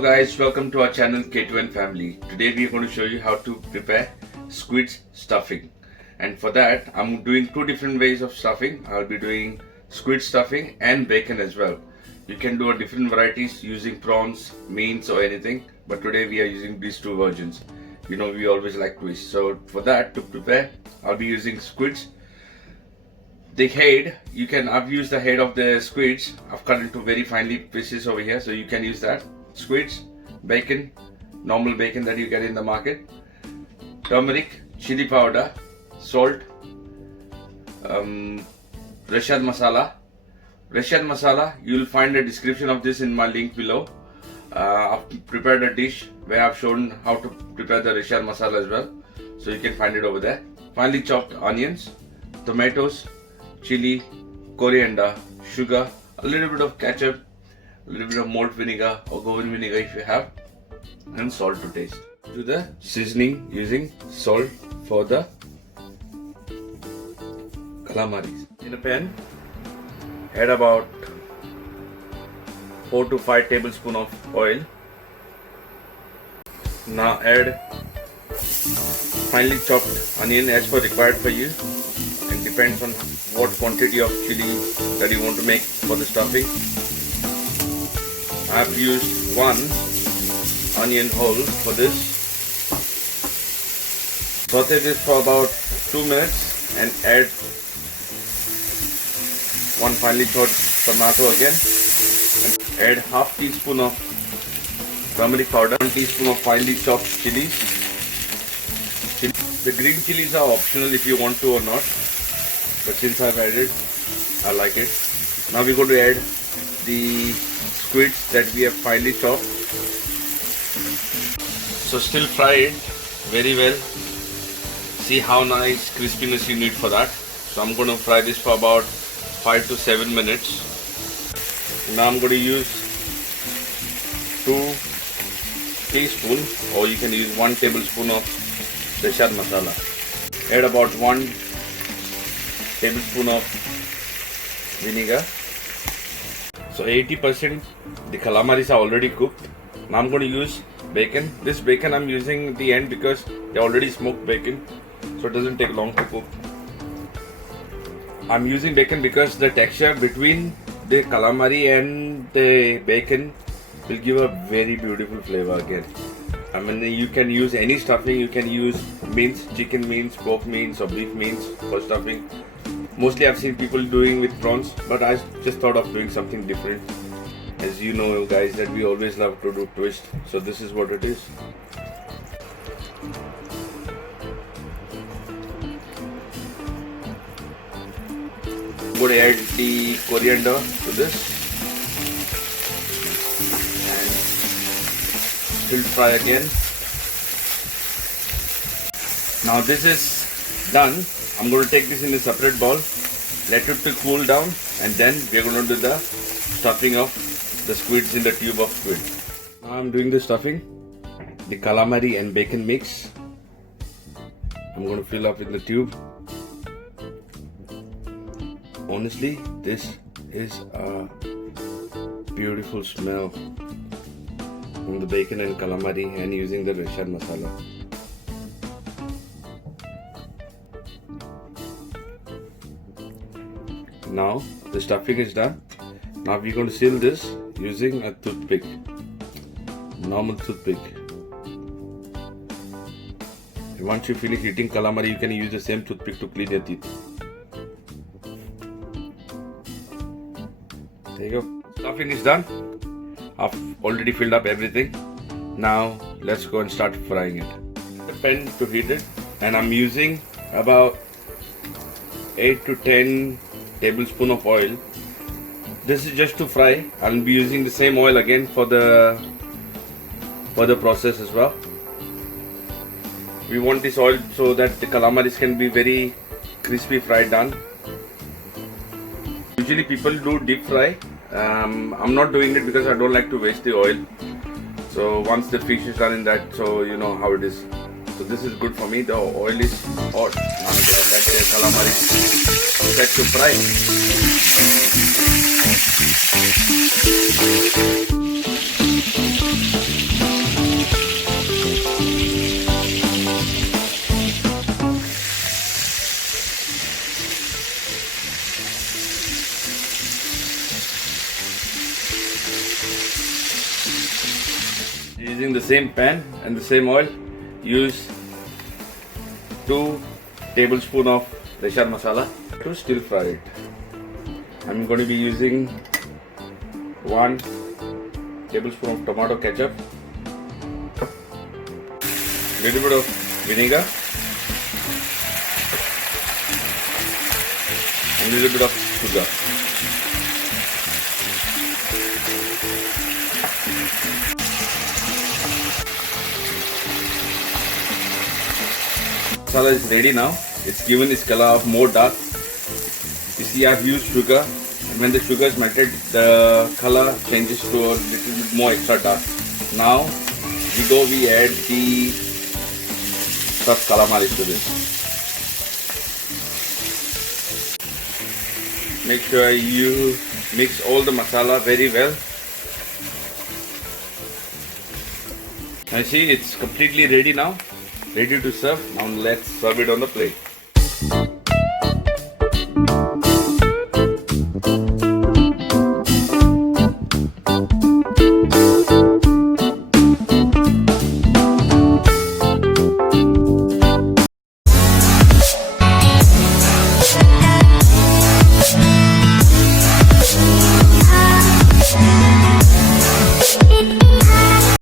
Hello guys, welcome to our channel K2N family. Today we are going to show you how to prepare squids stuffing. And for that I'm doing two different ways of stuffing. I'll be doing squid stuffing and bacon as well. You can do a different varieties using prawns, meats or anything. But today we are using these two versions. You know we always like twist. So for that to prepare, I'll be using squids. The head, I've used the head of the squids. I've cut into very finely pieces over here, so you can use that. Squids, bacon, normal bacon that you get in the market, turmeric, chili powder, salt, Rechead masala. Rechead masala, you will find a description of this in my link below. I've prepared a dish where I've shown how to prepare the Rechead masala as well, so you can find it over there. Finely chopped onions, tomatoes, chili, coriander, sugar, a little bit of ketchup, a little bit of malt vinegar or Goan vinegar if you have, and salt to taste. Do the seasoning using salt for the calamaris. In a pan, add about 4 to 5 tablespoons of oil. Now add finely chopped onion as per required for you. It depends on what quantity of chili that you want to make for the stuffing. I have used one onion whole for this. Saute this for about 2 minutes and add one finely chopped tomato again, and add half teaspoon of turmeric powder, 1 teaspoon of finely chopped chilies. The green chilies are optional if you want to or not, but since I've added, I like it. Now we're going to add the squids that we have finely chopped. So still fry it very well. See how nice crispiness you need for that. So I'm going to fry this for about 5 to 7 minutes. Now I'm going to use 2 teaspoons, or you can use 1 tablespoon of Rechead masala. Add about 1 tablespoon of vinegar. So 80% the calamaris are already cooked. Now I'm going to use bacon. This bacon I'm using at the end because they already smoked bacon, so it doesn't take long to cook. I'm using bacon because the texture between the calamari and the bacon will give a very beautiful flavor again. I mean, you can use any stuffing. You can use meats, chicken meats, pork meats or beef meats for stuffing. Mostly I've seen people doing with prawns, but I just thought of doing something different. As you know guys, that we always love to do twist, so this is what it is. I'm going to add the coriander to this and still fry again. Now this is done. I'm going to take this in a separate bowl, let it to cool down, and then we're going to do the stuffing of the squids in the tube of squid. Now I'm doing the stuffing, the calamari and bacon mix. I'm going to fill up in the tube. Honestly, this is a beautiful smell from the bacon and calamari and using the Rechead masala. Now the stuffing is done. Now we're going to seal this using a toothpick, normal toothpick. And once you finish eating calamari, you can use the same toothpick to clean your teeth. There you go. Stuffing is done. I've already filled up everything. Now let's go and start frying it. The pan to heat it, and I'm using about 8 to 10 tablespoons of oil. This is just to fry. I'll be using the same oil again for the process as well. We want this oil so that the calamaris can be very crispy fried done. Usually people do deep fry. I'm not doing it because I don't like to waste the oil. So once the fish is done in that, so you know how it is. So this is good for me. The oil is hot. Now let the calamari set to fry. same pan and the same oil, use 2 tablespoons of Rechead masala to stir fry it. I'm going to be using 1 tablespoon of tomato ketchup, little bit of vinegar, and little bit of sugar. Masala is ready now. It's given its color of more dark. You see, I've used sugar, and when the sugar is melted, the color changes to a little bit more extra dark. Now we add the stuffed calamari to this. Make sure you mix all the masala very well. I see it's completely ready now, ready to serve. Now let's serve it on the plate.